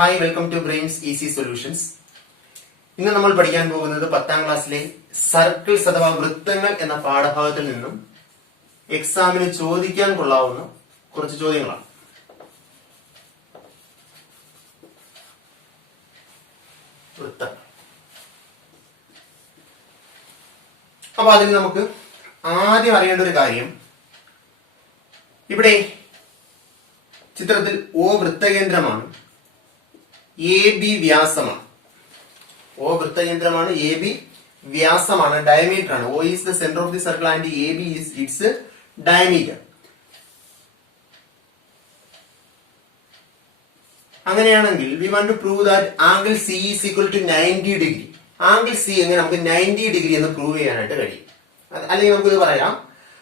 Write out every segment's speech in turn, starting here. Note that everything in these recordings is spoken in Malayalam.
Hi, welcome to Brains Easy Solutions. ഇന്ന് നമ്മൾ പഠിക്കാൻ പോകുന്നത് 10ാം ക്ലാസ്സിലെ സർക്കിൾസ് അഥവാ വൃത്തങ്ങൾ എന്ന പാഠഭാഗത്തിൽ നിന്നും എക്സാമിന് ചോദിക്കാൻ കൊള്ളാവുന്ന കുറച്ച് ചോദ്യങ്ങളാണ്. വൃത്തങ്ങൾ. അപ്പൊ അതിന് നമുക്ക് ആദ്യം അറിയേണ്ട ഒരു കാര്യം, ഇവിടെ ചിത്രത്തിൽ O വൃത്തകേന്ദ്രമാണ്, AB വ്യാസമാണ്. O വൃത്തകേന്ദ്രമാണ്, AB വ്യാസമാണ്, ഡയമീറ്റർ ആണ്. O is the center of the circle and AB is its diameter. അങ്ങനെയാണെങ്കിൽ we want to prove that angle C is equal to 90 degree. Angle C എങ്ങനെ നമുക്ക് 90 ഡിഗ്രി എന്ന് പ്രൂവ് ചെയ്യാനായിട്ട് കഴിയും? അല്ലെങ്കിൽ നമുക്ക് ഇത് പറയാം,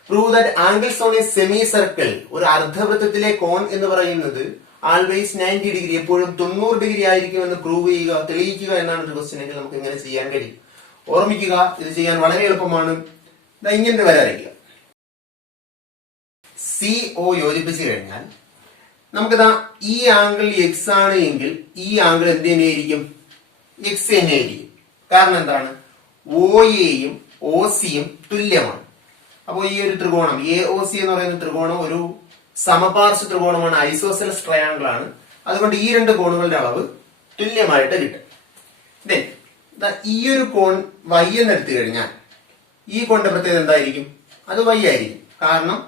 prove that angles on A semi circle, ഒരു അർദ്ധവൃത്തത്തിലെ കോൺ എന്ന് പറയുന്നത് ആൾവേസ് 90 ഡിഗ്രി, എപ്പോഴും 90 ഡിഗ്രി ആയിരിക്കും എന്ന് പ്രൂവ് ചെയ്യുക, തെളിയിക്കുക എന്നാണ് ഒരു ക്വസ്റ്റ്യൻ എങ്കിൽ നമുക്ക് ഇങ്ങനെ ചെയ്യാൻ കഴിയും. ഓർമ്മിക്കുക, ഇത് ചെയ്യാൻ വളരെ എളുപ്പമാണ്. ഇങ്ങനെ വരയ്ക്കുക. CO യോജിപ്പിച്ചു കഴിഞ്ഞാൽ നമുക്കിതാ ഈ ആംഗിൾ X ആണ് എങ്കിൽ ഈ ആംഗിൾ എന്ത് തന്നെയായിരിക്കും? X തന്നെയായിരിക്കും. കാരണം എന്താണ്? OAയും OCയും തുല്യമാണ്. അപ്പോൾ ഈ ഒരു ത്രികോണം AOC എന്ന് പറയുന്ന ത്രികോണം ഒരു സമപാർശ്വ ത്രികോണമാണ്, ഐസോസെലസ് ട്രയാങ്കിൾ ആണ്. അതുകൊണ്ട് ഈ രണ്ട് കോണുകളുടെ അളവ് തുല്യമായിട്ട് കിട്ടും. ഈ ഒരു കോൺ Y എന്ന് എടുത്തു കഴിഞ്ഞാൽ ഈ കോണിന്റെ പ്രത്യേകത എന്തായിരിക്കും? അത് Y ആയിരിക്കും. കാരണം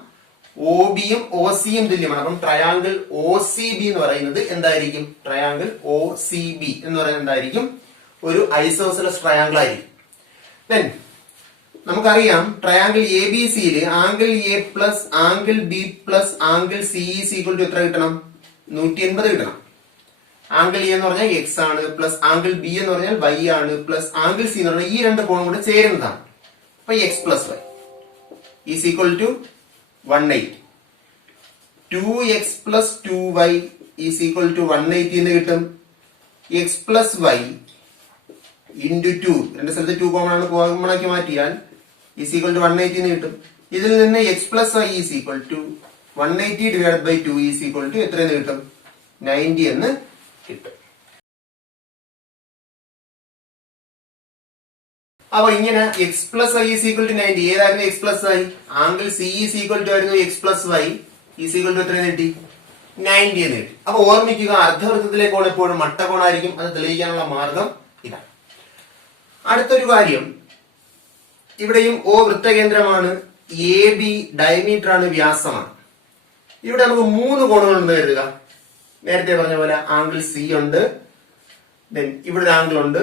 OBയും OCയും തുല്യമാണ്. അപ്പം ട്രയാങ്കിൾ OCB എന്ന് പറയുന്നത് എന്തായിരിക്കും? ട്രയാങ്കിൾ OCB എന്ന് പറയുന്നത് എന്തായിരിക്കും? ഒരു ഐസോസെലസ് ട്രയാങ്കിൾ ആയിരിക്കും. ദെൻ നമുക്കറിയാം, ട്രയാങ്കിൾ ABCയിൽ angle A plus angle B plus angle C is equal to എത്ര കിട്ടണം? 180 കിട്ടണം. ആംഗിൾ A എന്ന് പറഞ്ഞാൽ X ആണ്, പ്ലസ് ആംഗിൾ B എന്ന് പറഞ്ഞാൽ Y ആണ്, പ്ലസ് ആംഗിൾ C എന്ന് പറഞ്ഞാൽ ഈ രണ്ട് കോണും കൂടെ ചേരുന്നതാണ്. അപ്പൊ X plus Y is equal to 180. 2X plus 2Y is equal to 180 എന്ന് കിട്ടും. X പ്ലസ് Y ഇൻറ്റു 2, രണ്ട് സ്ഥലത്ത് 2 കോമൺ ആണ്, കോമൺ ആക്കി മാറ്റിയാൽ ഈസ് ഈക്വൽ ടു 180 എന്ന് കിട്ടും. ഇതിൽ നിന്ന് X plus Y is equal to 180 divide by 2 is equal to എത്രയെന്ന് കിട്ടും? 90 എന്ന് കിട്ടും. അപ്പൊ ഇങ്ങനെ X plus Y is equal to 90. ഏതായിരുന്നു X plus Y? Angle C is equal to ആയിരുന്നു X plus Y is equal to എത്രയെന്ന് കിട്ടി? 90 എന്ന് കിട്ടി. അപ്പൊ ഓർമ്മിക്കുക, അർദ്ധവൃത്തത്തിലെ കോൺ എപ്പോഴും മട്ടകോണായിരിക്കും. അത് തെളിയിക്കാനുള്ള മാർഗം ഇതാണ്. അടുത്തൊരു കാര്യം, ഇവിടെയും O വൃത്തകേന്ദ്രമാണ്, AB ഡയമീറ്റർ ആണ്, വ്യാസമാണ്. ഇവിടെ നമുക്ക് 3 കോണുകൾ ഉണ്ട് കരുതുക. നേരത്തെ പറഞ്ഞ പോലെ ആംഗിൾ C ഉണ്ട്, ദെൻ ഇവിടെ ഒരു ആംഗിൾ ഉണ്ട്,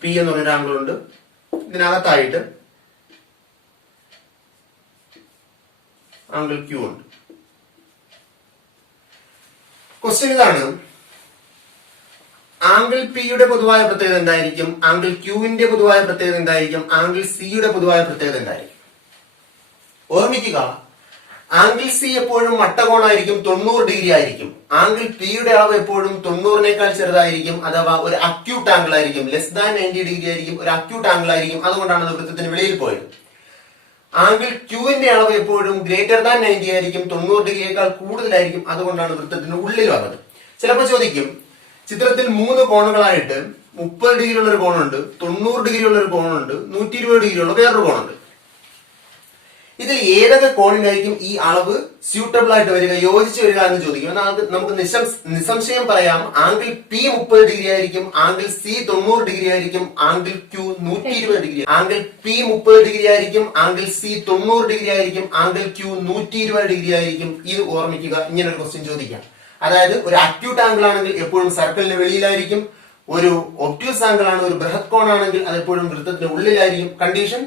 P എന്ന് പറഞ്ഞൊരു ആംഗിൾ ഉണ്ട്. ഇതിനകത്തായിട്ട് ആംഗിൾ Q ഉണ്ട്. ക്വസ്റ്റ്യൻ ഇതാണ്, ആംഗിൾ P യുടെ പൊതുവായ പ്രത്യേകത എന്തായിരിക്കും? ആംഗിൾ Qന്റെ പൊതുവായ പ്രത്യേകത എന്തായിരിക്കും? ആംഗിൾ C യുടെ പൊതുവായ പ്രത്യേകത എന്തായിരിക്കും? ഓർമ്മിക്കുക, ആംഗിൾ C എപ്പോഴും മട്ടകോണായിരിക്കും, 90 ഡിഗ്രി ആയിരിക്കും. ആംഗിൾ P യുടെ അളവ് എപ്പോഴും 90നേക്കാൾ ചെറുതായിരിക്കും, അഥവാ ഒരു അക്യൂട്ട് ആംഗിൾ ആയിരിക്കും, ലെസ് ദാൻ 90 ഡിഗ്രി ആയിരിക്കും, ഒരു അക്യൂട്ട് ആംഗിൾ ആയിരിക്കും. അതുകൊണ്ടാണ് അത് വൃത്തത്തിന് വെളിയിൽ പോയത്. ആംഗിൾ Qന്റെ അളവ് എപ്പോഴും ഗ്രേറ്റർ ദാൻ 90 ആയിരിക്കും, 90 ഡിഗ്രിയേക്കാൾ കൂടുതലായിരിക്കും. അതുകൊണ്ടാണ് വൃത്തത്തിന് ഉള്ളിൽ വന്നത്. ചിലപ്പോൾ ചോദിക്കും, ചിത്രത്തിൽ 3 കോണുകളായിട്ട് 30 ഡിഗ്രി ഉള്ള ഒരു കോണുണ്ട്, 90 ഡിഗ്രി ഉള്ള ഒരു കോണുണ്ട്, 120 ഡിഗ്രി ഉള്ള വേറൊരു കോണുണ്ട്. ഇതിൽ ഏതൊക്കെ കോണിനായിരിക്കും ഈ അളവ് സ്യൂട്ടബിൾ ആയിട്ട് വരിക, യോജിച്ച് വരിക എന്ന് ചോദിക്കും. എന്നാൽ നമുക്ക് നിസ്സംശയം പറയാം, ആംഗിൾ P 30 ഡിഗ്രി ആയിരിക്കും, ആംഗിൾ C 90 ഡിഗ്രി ആയിരിക്കും, angle Q 120 degree. Angle P 30 degree ആയിരിക്കും, ആംഗിൾ C 90 ഡിഗ്രി ആയിരിക്കും, ആംഗിൾ Q 120 ഡിഗ്രി ആയിരിക്കും. ഇത് ഓർമ്മിക്കുക, ഇങ്ങനെ ഒരു ക്വസ്റ്റ്യൻ ചോദിക്കാം. അതായത് ഒരു അക്യൂട്ട് ആംഗിൾ ആണെങ്കിൽ എപ്പോഴും സർക്കിളിന് വെളിയിലായിരിക്കും, ഒരു ഒബ്റ്റ്യൂസ് ആംഗിൾ ആണ്, ഒരു ബൃഹത് കോൺ ആണെങ്കിൽ അത് എപ്പോഴും വൃത്തത്തിന്റെ ഉള്ളിലായിരിക്കും. കണ്ടീഷൻ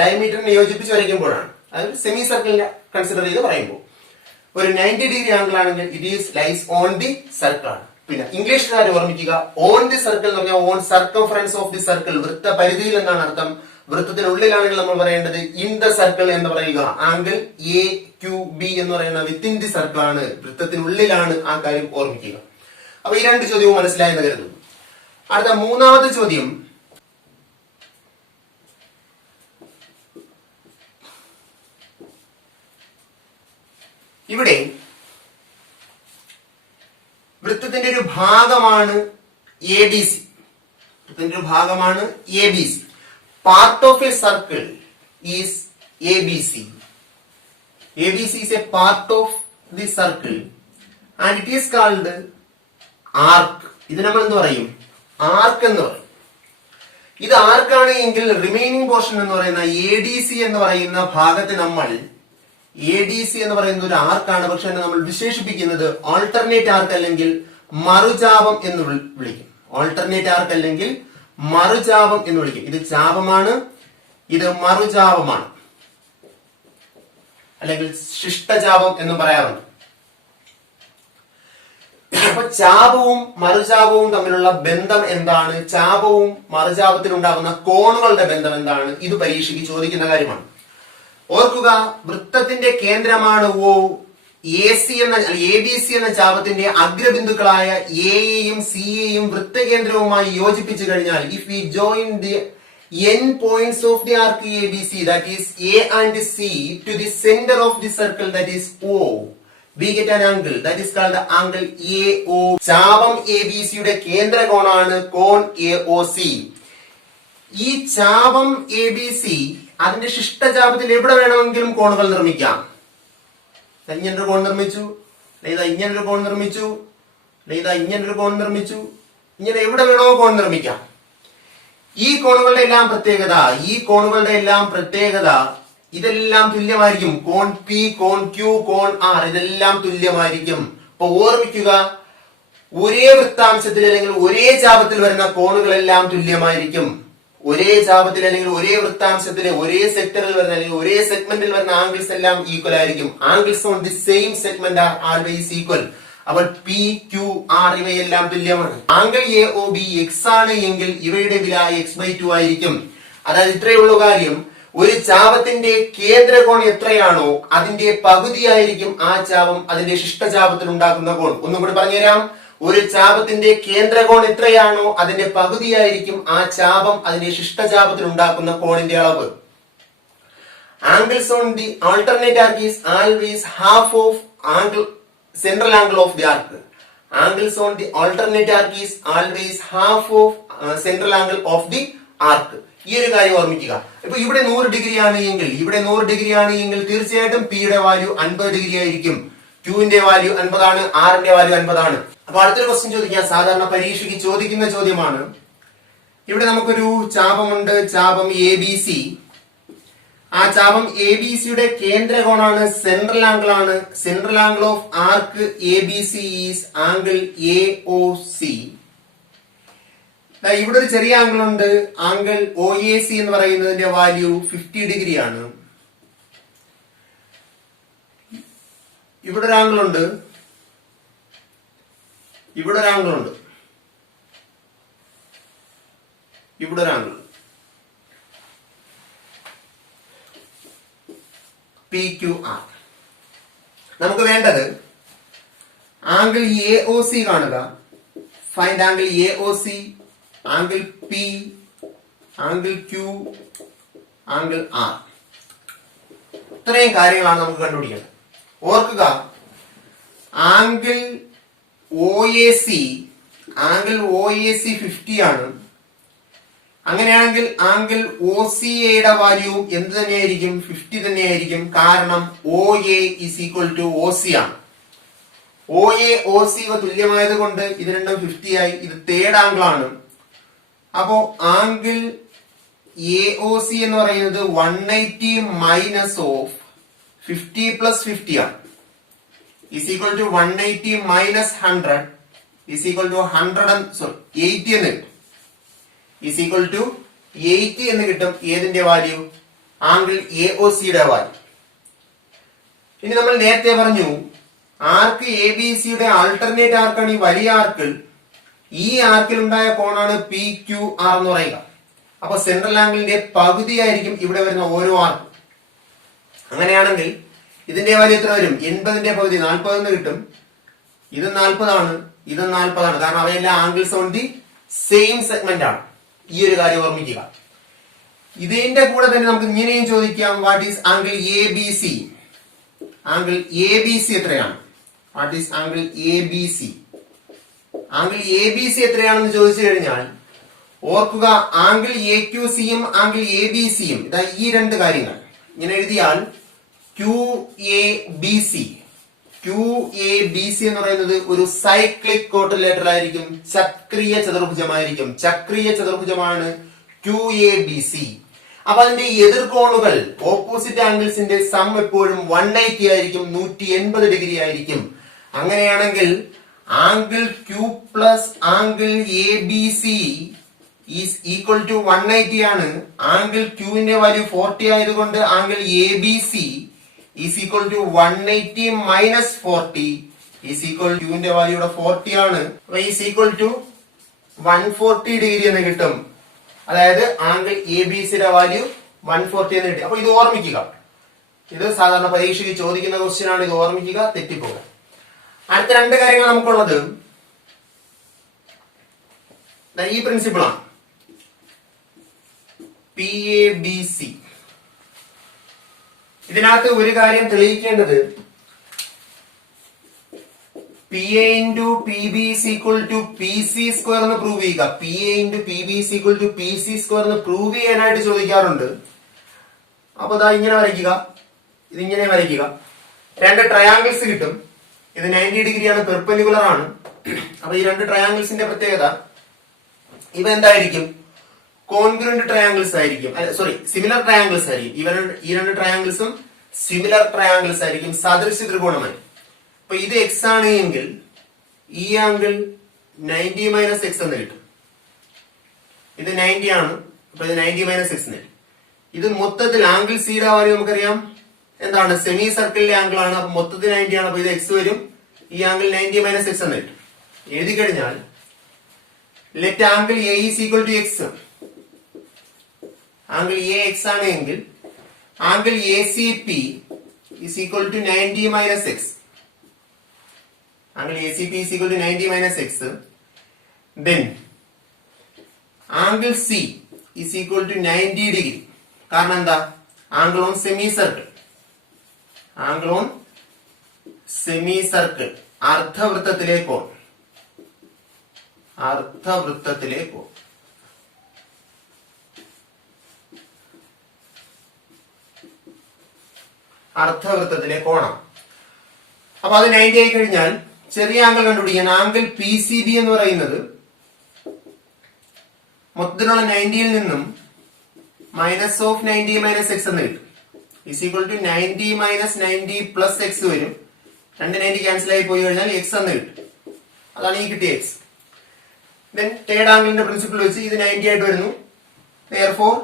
ഡയമീറ്ററിനെ യോജിപ്പിച്ച് വരയ്ക്കുമ്പോഴാണ്, അതായത് സെമി സർക്കിളിനെ കൺസിഡർ ചെയ്ത് പറയുമ്പോൾ. ഒരു 90 ഡിഗ്രി ആംഗിൾ ആണെങ്കിൽ it is lies on the circle ആണ്. പിന്നെ ഇംഗ്ലീഷുകാർ ഓർമ്മിക്കുക, ഓൺ ദി സർക്കിൾ എന്ന് പറഞ്ഞാൽ on circumference of the circle, വൃത്ത പരിധിയിൽ എന്നാണ് അർത്ഥം. വൃത്തത്തിനുള്ളിലാണെങ്കിൽ നമ്മൾ പറയേണ്ടത് ഇൻ ദ സർക്കിൾ എന്ന് പറയുക. ആംഗിൾ AQB എന്ന് പറയുന്ന വിത്തിൻ ദി സർക്കിൾ ആണ്, വൃത്തത്തിനുള്ളിലാണ്. ആ കാര്യം ഓർമ്മിക്കുക. അപ്പൊ ഈ 2 ചോദ്യവും മനസ്സിലായെന്ന് കരുതുന്നു. അടുത്ത 3ാമത്തെ ചോദ്യം, ഇവിടെ വൃത്തത്തിന്റെ ഒരു ഭാഗമാണ് എ ബി സി. വൃത്തത്തിന്റെ ഒരു ഭാഗമാണ് A B C. Part of A circle is A B C. A B C is a part of the circle and it is called arc. ഇത് നമ്മൾ എന്ത് പറയും? ആർക്ക് എന്ന് പറയും. ഇത് ആർക്കാണ് എങ്കിൽ റിമൈനിങ് പോർഷൻ എന്ന് പറയുന്ന എ ഡി സി എന്ന് പറയുന്ന ഭാഗത്തെ നമ്മൾ എ ഡി സി എന്ന് പറയുന്ന ഒരു ആർക്കാണ്. പക്ഷെ നമ്മൾ വിശേഷിപ്പിക്കുന്നത് ഓൾട്ടർനേറ്റ് ആർക്ക് അല്ലെങ്കിൽ മറുചാപം എന്ന് വിളിക്കും. ഓൾട്ടർനേറ്റ് ആർക്ക് അല്ലെങ്കിൽ മറുചാപം എന്ന് വിളിക്കും. ഇത് ചാപമാണ്, ഇത് മറുചാപമാണ്, അല്ലെങ്കിൽ ശിഷ്ടചാപം എന്ന് പറയാറുണ്ട്. അപ്പൊ ചാപവും മറുചാപവും തമ്മിലുള്ള ബന്ധം എന്താണ്? ചാപവും മറുചാപത്തിൽ ഉണ്ടാകുന്ന കോണുകളുടെ ബന്ധം എന്താണ്? ഇത് പരീക്ഷയ്ക്ക് ചോദിക്കുന്ന കാര്യമാണ്. ഓർക്കുക, വൃത്തത്തിന്റെ കേന്ദ്രമാണ് O. എ ബി സി എന്ന ചാപത്തിന്റെ അഗ്രബിന്ദുക്കളായ എയെയും സിയെയും വൃത്തകേന്ദ്രവുമായി യോജിപ്പിച്ചു കഴിഞ്ഞാൽ, if we join the end points of the arc ABC, that is A and C, to the center of the circle, that is O, we get an angle that is called the angle AO. ചാപം ABC യുടെ കേന്ദ്ര കോണാണ് കോൺ AOC. ഈ ചാപം ABC അതിന്റെ ശിഷ്ടചാപത്തിൽ എവിടെ വേണമെങ്കിലും കോണുകൾ നിർമ്മിക്കാം. ഇങ്ങനൊരു കോൺ നിർമ്മിച്ചു, లేదా ഇങ്ങനൊരു കോൺ നിർമ്മിച്ചു, లేదా ഇങ്ങനൊരു കോൺ നിർമ്മിച്ചു. ഇങ്ങനെ എവിടെ വേണോ കോൺ നിർമ്മിക്കാം. ഈ കോണുകളുടെ എല്ലാം പ്രത്യേകത ഇതെല്ലാം തുല്യമായിരിക്കും. കോൺ പി, കോൺ ക്യൂ, കോൺ ആർ ഇതെല്ലാം തുല്യമായിരിക്കും. അപ്പൊ ഓർമ്മിക്കുക, ഒരേ വൃത്താംശത്തിൽ അല്ലെങ്കിൽ ഒരേ ചാപത്തിൽ വരുന്ന കോണുകളെല്ലാം തുല്യമായിരിക്കും. ഒരേ ചാപത്തിൽ അല്ലെങ്കിൽ ഒരേ വൃത്താംശത്തിലെ ഒരേ സെക്ടറിൽ വരുന്ന അല്ലെങ്കിൽ ഒരേ സെഗ്മെന്റിൽ വരുന്ന ആംഗിൾസ് എല്ലാം ഈക്വൽ ആയിരിക്കും. Angles on the same segment R always equal. അപ്പോൾ പി, ക്യൂ, ആർ ഇവയെല്ലാം തുല്യമാണ്. Angle A O B X ആണ് എങ്കിൽ ഇവയുടെ വില x/2 ആയിരിക്കും. അതായത് ഇത്രയേ ഉള്ളൂ കാര്യം. ഒരു ചാപത്തിന്റെ കേന്ദ്രകോൺ എത്രയാണോ അതിന്റെ പകുതിയായിരിക്കും ആ ചാപം അതിന്റെ ശിഷ്ടചാപത്തിൽ ഉണ്ടാക്കുന്ന കോൺ. ഒന്നും കൂടി പറഞ്ഞുതരാം. ഒരു ചാപത്തിന്റെ കേന്ദ്രകോൺ എത്രയാണോ അതിന്റെ പകുതിയായിരിക്കും ആ ചാപം അതിന്റെ ശിഷ്ടചാപത്തിൽ ഉണ്ടാക്കുന്ന കോണിന്റെ അളവ്. Angles on the alternate arc is always half of angle central angle of the arc. Angles on the alternate arc is always half of central angle of the arc. ഈ ഒരു കാര്യം ഓർമ്മിക്കുക. ഇപ്പൊ ഇവിടെ 100 ഡിഗ്രി ആണ് എങ്കിൽ തീർച്ചയായിട്ടും പി യുടെ വാല്യൂ 50 ഡിഗ്രി ആയിരിക്കും. ക്യൂവിന്റെ വാല്യൂ 50 ആണ്, ആറിന്റെ വാല്യൂ 50 ആണ്. അപ്പൊ അടുത്തൊരു ക്വസ്റ്റ്യൻ ചോദിക്കാം. സാധാരണ പരീക്ഷയ്ക്ക് ചോദിക്കുന്ന ചോദ്യമാണ്. ഇവിടെ നമുക്കൊരു ചാപമുണ്ട്, ചാപം എ ബി സി. ആ ചാപം എ ബി സിയുടെ കേന്ദ്രകോണാണ്, സെൻട്രൽ ആംഗിൾ ആണ്. Central angle of arc A B C is angle A O C. ഇവിടെ ഒരു ചെറിയ ആംഗിൾ ഉണ്ട്, ആംഗിൾ ഒ എ സി എന്ന് പറയുന്നതിന്റെ വാല്യൂ 50 ഡിഗ്രി ആണ്. ഇവിടെ ഒരു ആംഗിൾ ഉണ്ട്, ഇവിടെ ഒരു ആംഗിൾ ഉണ്ട്, ഇവിടെ ഒരു ആംഗിൾ പി ക്യു ആർ. നമുക്ക് വേണ്ടത് ആംഗിൾ എ ഒ സി കാണുക. Find angle A O C, angle P, angle Q, angle R. ഇത്രയും കാര്യങ്ങളാണ് നമുക്ക് കണ്ടുപിടിക്കേണ്ടത്. ഓർക്കുക, ആംഗിൾ ഒ എ സി 50 ആണ്. അങ്ങനെയാണെങ്കിൽ ആംഗിൾ ഒ സി എയുടെ വാല്യൂ എന്ത് തന്നെയായിരിക്കും? 50 തന്നെയായിരിക്കും. കാരണം O A is equal to O C ആണ്. ഒ എ ഒ സി തുല്യമായത് കൊണ്ട് ഇത് രണ്ടും 50 ആയി. ഇത് തേർഡ് ആംഗിൾ ആണ്. അപ്പോ ആംഗിൾ എ ഒ സി എന്ന് പറയുന്നത് 180 മൈനസ് ഓഫ് 50 പ്ലസ് 50 ആണ്. Is equal to 180 minus 100 is equal to 80 എന്ന് കിട്ടും. ഈസ് ഈക്വൽ ടു 80 എന്ന് കിട്ടും. ഏതിന്റെ വാല്യൂ? ആംഗിൾ എ ഒ സിയുടെ വാല്യൂ. ഇനി നമ്മൾ നേരത്തെ പറഞ്ഞു ആർക്ക് എ ബി സിയുടെ ആൾട്ടർനേറ്റ് ആർക്കാണ് ഈ വലിയ ആർക്കിൾ. ഈ ആർക്കിൽ ഉണ്ടായ കോണാണ് പി ക്യു ആർ എന്ന് പറയുക. അപ്പൊ സെൻട്രൽ ആംഗിളിന്റെ പകുതിയായിരിക്കും ഇവിടെ വരുന്ന ഓരോ ആർക്കും. അങ്ങനെയാണെങ്കിൽ ഇതിന്റെ വാല്യൂ എത്ര വരും? 80ന്റെ പകുതി 40 എന്ന് കിട്ടും. ഇത് 40 ആണ്, ഇത് 40 ആണ്. കാരണം അവയെല്ലാം angles on the same segment ആണ്. ഈ ഒരു കാര്യം ഓർമ്മിക്കുക. ഇതിന്റെ കൂടെ തന്നെ നമുക്ക് ഇങ്ങനെയും ചോദിക്കാം, what is angle A B C? Angle A B C എത്രയാണ്? What is angle A B C? Angle A B C എത്രയാണെന്ന് ചോദിച്ചു കഴിഞ്ഞാൽ ഓർക്കുക, ആംഗിൾ എ ക്യു സിയും ആംഗിൾ എ ബി സിയും ഇതാ ഈ രണ്ട് കാര്യങ്ങൾ ഇങ്ങനെ എഴുതിയാൽ ക്യു എ ബി സി എന്ന് പറയുന്നത് ഒരു സൈക്ലിക് ക്വാഡ്രിലേറ്ററൽ ആയിരിക്കും, ചക്രീയ ചതുർഭുജമായിരിക്കും. ചക്രീയ ചതുർഭുജമാണ് ക്യു എ ബി സി. അപ്പൊ അതിന്റെ എതിർകോണുകൾ ഓപ്പോസിറ്റ് ആംഗിൾസിന്റെ സം എപ്പോഴും 180 ആയിരിക്കും, 180 ഡിഗ്രി ആയിരിക്കും. അങ്ങനെയാണെങ്കിൽ angle Q plus angle A B C is equal to 180 ആണ്. ആംഗിൾ ക്യൂവിന്റെ വാല്യൂ 40 ആയതുകൊണ്ട് angle A B C is equal to 180 minus 40 is equal ക്യൂവിന്റെ വാല്യൂ ഇവിടെ 40 ആണ്. അപ്പൊ ഈസ് ഈക്വൽ ടു 140 ഡിഗ്രി എന്ന് കിട്ടും. അതായത് ആംഗിൾ എ ബി സിയുടെ വാല്യൂ 140 എന്ന് കിട്ടി. അപ്പൊ ഇത് ഓർമ്മിക്കുക, ഇത് സാധാരണ പരീക്ഷയ്ക്ക് ചോദിക്കുന്ന ക്വസ്റ്റ്യൻ ആണ്. ഇത് ഓർമ്മിക്കുക, തെറ്റിപ്പോകുക. അടുത്ത രണ്ട് കാര്യങ്ങൾ നമുക്കുള്ളത് ഈ പ്രിൻസിപ്പിളാണ്, പി എ ബി സി. ഇതിനകത്ത് ഒരു കാര്യം തെളിയിക്കേണ്ടത് P A into P B is equal to P C square എന്ന് പ്രൂവ് ചെയ്യുക. P A into P B is equal to P C square എന്ന് പ്രൂവ് ചെയ്യാനായിട്ട് ചോദിക്കാറുണ്ട്. അപ്പൊ ഇതാ ഇങ്ങനെ വരയ്ക്കുക, ഇതിങ്ങനെ വരയ്ക്കുക. രണ്ട് ട്രയാങ്കിൾസ് കിട്ടും. ഇത് 90 ഡിഗ്രിയാണ്, പെർപെൻഡിക്കുലർ ആണ്. അപ്പൊ ഈ രണ്ട് ട്രയാങ്കിൾസിന്റെ പ്രത്യേകത ഇവ എന്തായിരിക്കും? കോൺഗ്രുവന്റ് ട്രയാങ്കിൾസ് ആയിരിക്കും. സോറി, സിമിലർ ട്രയാങ്കിൾസ് ആയിരിക്കും. ഈ രണ്ട് ട്രയാങ്കിൾസും സിമിലർ ട്രയാങ്കിൾസ് ആയിരിക്കും, സദൃശ്യ ത്രികോണമായി. അപ്പൊ ഇത് എക്സ് ആണ് എങ്കിൽ ഈ ആംഗിൾ 90 മൈനസ് എക്സ് എന്ന് കിട്ടും. ഇത് 90 ആണ്, അപ്പൊ ഇത് 90 മൈനസ് എക്സ് എന്ന് കിട്ടും. ഇത് മൊത്തത്തിൽ ആംഗിൾ സിയുടെ വാല്യൂ നമുക്കറിയാം എന്താണ്, സെമി സർക്കിളിലെ ആംഗിൾ ആണ്. അപ്പൊ മൊത്തത്തിൽ 90 ആണ്, അപ്പൊ ഇത് എക്സ് വരും. ഈ ആംഗിൾ 90 മൈനസ് എക്സ് എന്ന് കിട്ടും. എഴുതി കഴിഞ്ഞാൽ let angle A is equal to X. Angle A X ആണ് എങ്കിൽ angle A C P is equal to 90 minus X. Angle A C P is equal to 90 minus X. Then angle C is equal to 90 degree. കാരണം എന്താ? Angle on semicircle. Angle on semicircle, അർദ്ധവൃത്തത്തിലെ കോൺ. അർദ്ധവൃത്തത്തിലെ കോൺ. അർദ്ധവൃത്തത്തിലെ കോണം. അപ്പൊ അത് 90 ആയി കഴിഞ്ഞാൽ ചെറിയ ആംഗിൾ കണ്ടുപിടിക്കാൻ ആംഗിൾ പി സി ബി എന്ന് പറയുന്നത് മൊത്തത്തിലുള്ള 90യിൽ നിന്നും മൈനസ് ഓഫ് 90 മൈനസ് എക്സ് എന്ന് കിട്ടും. Is equal to 90 minus 90 plus X വരും. 290 ക്യാൻസൽ ആയി പോയി കഴിഞ്ഞാൽ എക്സ് എന്ന് കിട്ടും. അതാണ് ഈ കിട്ടിയ എക്സ്. ദെൻ തേർഡ് ആംഗിളിന്റെ പ്രിൻസിപ്പിൾ വെച്ച് ഇത് 90 ആയിട്ട് വരുന്നു. Therefore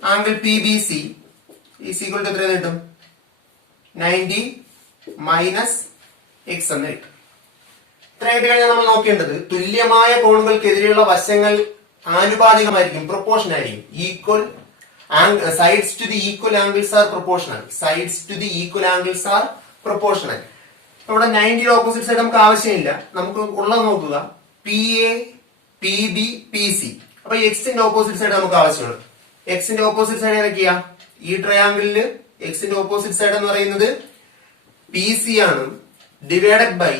angle P B C is equal to എത്ര കിട്ടും? 90 മൈനസ് എക്സ് എന്ന് കിട്ടും. ഇത്രയായിട്ട് കഴിഞ്ഞാൽ നമ്മൾ നോക്കേണ്ടത് തുല്യമായ കോണുകൾക്കെതിരെയുള്ള വശങ്ങൾ ആനുപാതികമായിരിക്കും, പ്രൊപ്പോർഷൻ ആയിരിക്കും. Equal sides to the equal angles are proportional. Sides to the equal angles are proportional. ഇവിടെ 90 ഓപ്പോസിറ്റ് സൈഡ് നമുക്ക് ആവശ്യമില്ല. നമുക്ക് ഉള്ളത് നോക്കുക, P A P B P C. അപ്പൊ എക്സിന്റെ ഓപ്പോസിറ്റ് സൈഡ് നമുക്ക് ആവശ്യമാണ്. എക്സിന്റെ ഓപ്പോസിറ്റ് സൈഡ് ഏതൊക്കെയാ? ഈ ട്രയാങ്കിളില് എക്സിന്റെ ഓപ്പോസിറ്റ് സൈഡ് എന്ന് പറയുന്നത് പി സി ആണ്, ഡിവൈഡഡ് ബൈ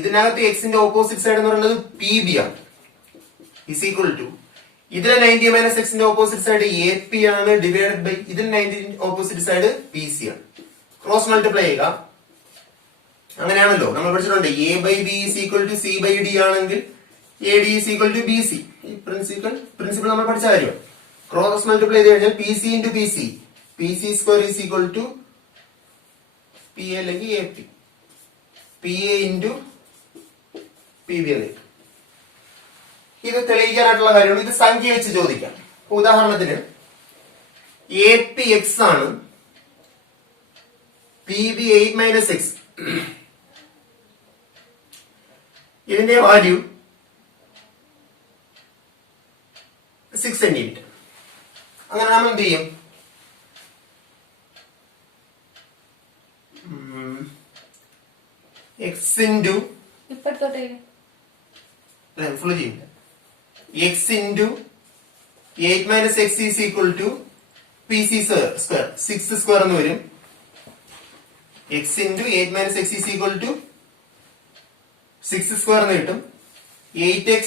ഇതിനകത്ത് എക്സിന്റെ ഓപ്പോസിറ്റ് സൈഡ് എന്ന് പറയുന്നത് പി ബി ആണ്. ഇസ് ഈക്വൽ ടു ഇതിലെ 90 മൈനസ് എക്സിന്റെ ഓപ്പോസിറ്റ് സൈഡ് എ പി ആണ്, ഡിവൈഡഡ് ബൈ ഇതിൽ 90 ഓപ്പോസിറ്റ് സൈഡ് പി സി ആണ്. ക്രോസ് മൾട്ടിപ്ലൈ ചെയ്യുക. അങ്ങനെയാണല്ലോ നമ്മൾ പഠിച്ചിട്ടുണ്ട്. A by B is equal to C by D ആണെങ്കിൽ A D is equal to B C. ഈ പ്രിൻസിപ്പിൾ നമ്മൾ പഠിച്ച കാര്യം. ക്രോസ് മൾട്ടിപ്ലൈ ചെയ്ത് കഴിഞ്ഞാൽ P C into P C, P C square is equal to P A അല്ലെങ്കിൽ A P, P A into P B എന്ന്. ഇത് തെളിയിക്കാനായിട്ടുള്ള കാര്യമാണ്. ഇത് സംഖ്യ വെച്ച് ചോദിക്കാം. ഉദാഹരണത്തിന് എ പി എക്സ് ആണ്, പി ബി 8 മൈനസ് എക്സ്. ഇതിന്റെ വാല്യൂ 6 സെന്റിമീറ്റർ. അങ്ങനെ നമ്മൾ എന്ത് ചെയ്യും? എക്സ് ഇൻറ്റു ഫുള്ള് ചെയ്യും. x into 8 minus x is equal to pc square. 6 square എന്ന് വരും. x into 8 minus x is equal to 6 square എന്ന് കിട്ടും. 8x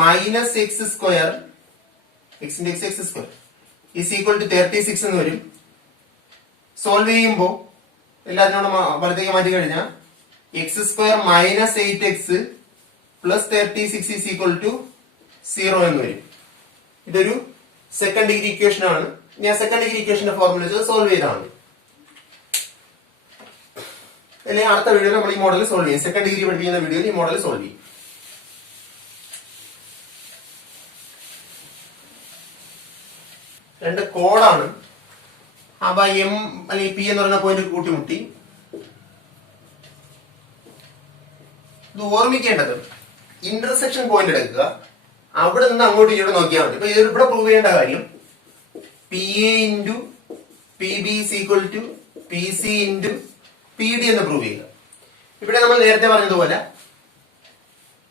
മൈനസ് എക്സ് സ്ക്വയർ എക്സിന്റെ X square is equal to 36 എന്ന് വരും. സോൾവ് ചെയ്യുമ്പോൾ എല്ലാത്തിനോടും വലത്തേക്ക് മാറ്റി കഴിഞ്ഞാൽ X square minus 8x plus 36 is equal to 0 എന്ന് വരും. ഇതൊരു സെക്കൻഡ് ഡിഗ്രി ഇക്വേഷൻ ആണ്. ഞാൻ സെക്കൻഡ് ഡിഗ്രി ഇക്വേഷന്റെ ഫോർമുല വെച്ചത് സോൾവ് ചെയ്താൽ മതി. അല്ലെങ്കിൽ അടുത്ത വീഡിയോയിൽ നമ്മൾ ഈ മോഡൽ സോൾവ് ചെയ്യും. സെക്കൻഡ് ഡിഗ്രി പഠിപ്പിക്കുന്ന വീഡിയോയിൽ ഈ മോഡൽ സോൾവ് ചെയ്യും. രണ്ട് കോഡാണ്. അപ്പൊ എം അല്ലെങ്കിൽ പി എന്ന് പറയുന്ന പോയിന്റ് കൂട്ടിമുട്ടി. ഇത് ഓർമ്മിക്കേണ്ടത് ഇന്റർസെക്ഷൻ പോയിന്റ് എടുക്കുക, അവിടെ നിന്ന് അങ്ങോട്ട് ഇങ്ങോട്ട് നോക്കിയാൽ മതി. ഇപ്പൊ ഇവിടെ പ്രൂവ് ചെയ്യേണ്ട കാര്യം P A into P B is equal to P C into P D എന്ന് പ്രൂവ് ചെയ്യുക. ഇവിടെ നമ്മൾ നേരത്തെ പറഞ്ഞതുപോലെ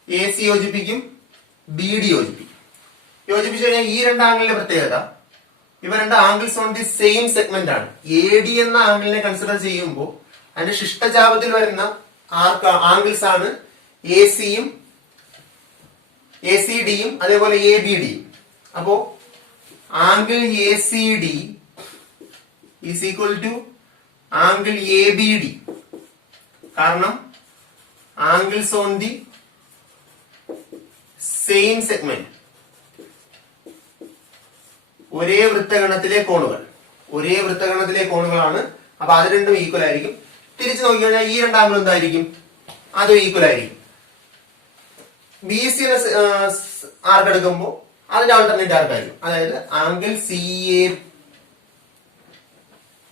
എ സി യോജിപ്പിക്കും, ബി ഡി യോജിപ്പിക്കും. യോജിപ്പിച്ചു കഴിഞ്ഞാൽ ഈ രണ്ട് ആംഗിളിന്റെ പ്രത്യേകത, ഇവ രണ്ട് angles on the same segment ആണ്. എ ഡി എന്ന ആംഗിളിനെ കൺസിഡർ ചെയ്യുമ്പോൾ അതിന്റെ ശിഷ്ടജാപത്തിൽ വരുന്ന ആംഗിൾസ് ആണ് എ സിയും എ സി ഡിയും അതേപോലെ എ ബി ഡിയും. അപ്പോ angle A C D is equal to angle A B D. കാരണം angles on the same segment, ഒരേ വൃത്തഗണത്തിലെ കോണുകളാണ്. അപ്പൊ അത് രണ്ടും ഈക്വൽ ആയിരിക്കും. തിരിച്ചു നോക്കിക്കഴിഞ്ഞാൽ ഈ രണ്ട് ആംഗിൾ എന്തായിരിക്കും? അതും ഈക്വൽ ആയിരിക്കും. ബി സി ആർക്ക് എടുക്കുമ്പോൾ അതിന്റെ ആൾട്ടർനേറ്റ് ആർക്കായിരിക്കും? അതായത് angle C A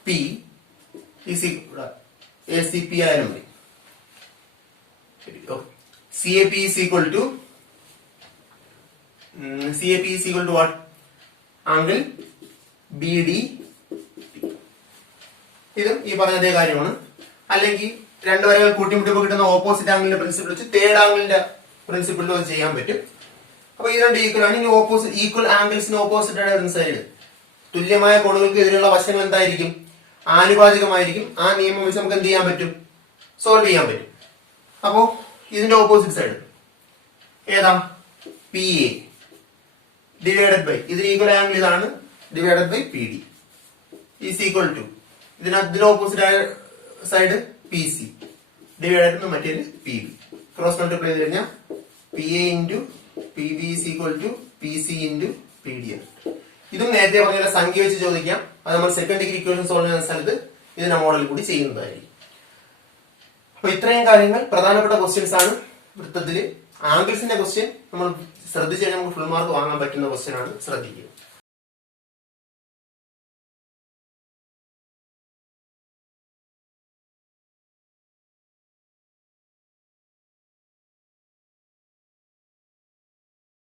P A C P ആയാലും മതി. C A P is equal to what? Angle B D. ഇതും ഈ പറഞ്ഞതേ കാര്യമാണ്. അല്ലെങ്കിൽ രണ്ട് വരകൾ കൂട്ടിമുട്ടിപ്പോൾ കിട്ടുന്ന ഓപ്പോസിറ്റ് ആംഗിളിന്റെ പ്രിൻസിപ്പിൾ വെച്ച് തേർഡ് ആംഗിളിന്റെ പ്രിൻസിപ്പിളിൽ അത് ചെയ്യാൻ പറ്റും. അപ്പൊ ഈ രണ്ട് ഈക്വൽ ആണ്. ഇനി ഓപ്പോസിറ്റ് ഈക്വൽ ആംഗിൾസിന് ഓപ്പോസിറ്റ് ആണ് വരുന്ന സൈഡ്. തുല്യമായ കോണുകൾക്ക് എതിരെയുള്ള വശങ്ങൾ എന്തായിരിക്കും? ആനുപാതികമായിരിക്കും. ആ നിയമം വെച്ച് നമുക്ക് എന്ത് ചെയ്യാൻ പറ്റും? സോൾവ് ചെയ്യാൻ പറ്റും. അപ്പോ ഇതിന്റെ ഓപ്പോസിറ്റ് സൈഡ് ഏതാ? പി എ ഡിവൈഡഡ് ബൈ ഇതിന് ഈക്വൽ ആംഗിൾ ഇതാണ്, divided by P D is equal to ഇതിന് ഓപ്പോസിറ്റ് ആയ സൈഡ് പി സി ഡിവൈഡഡ് മറ്റേ പി ബി. ക്രോസ് മൾട്ടിപ്ലൈ ചെയ്ത് കഴിഞ്ഞാൽ P A into P B is equal to P C into P D ആണ്. ഇതും നേരത്തെ പറഞ്ഞ സംഖ്യ വെച്ച് ചോദിക്കാം. അത് നമ്മൾ സെക്കൻഡ് ഡിഗ്രി ഇക്വേഷൻ സോൾവ് ചെയ്യുന്ന സ്ഥലത്ത് ഇതിന്റെ മോഡൽ കൂടി ചെയ്യുന്നതായിരിക്കും. അപ്പൊ ഇത്രയും കാര്യങ്ങൾ പ്രധാനപ്പെട്ട ക്വസ്റ്റ്യൻസ് ആണ് വൃത്തത്തില്. ആംഗിൾസിന്റെ ക്വസ്റ്റ്യൻ നമ്മൾ ശ്രദ്ധിച്ചു കഴിഞ്ഞാൽ നമുക്ക് ഫുൾ മാർക്ക് വാങ്ങാൻ പറ്റുന്ന ക്വസ്റ്റ്യൻ ആണ്. ശ്രദ്ധിക്കുക.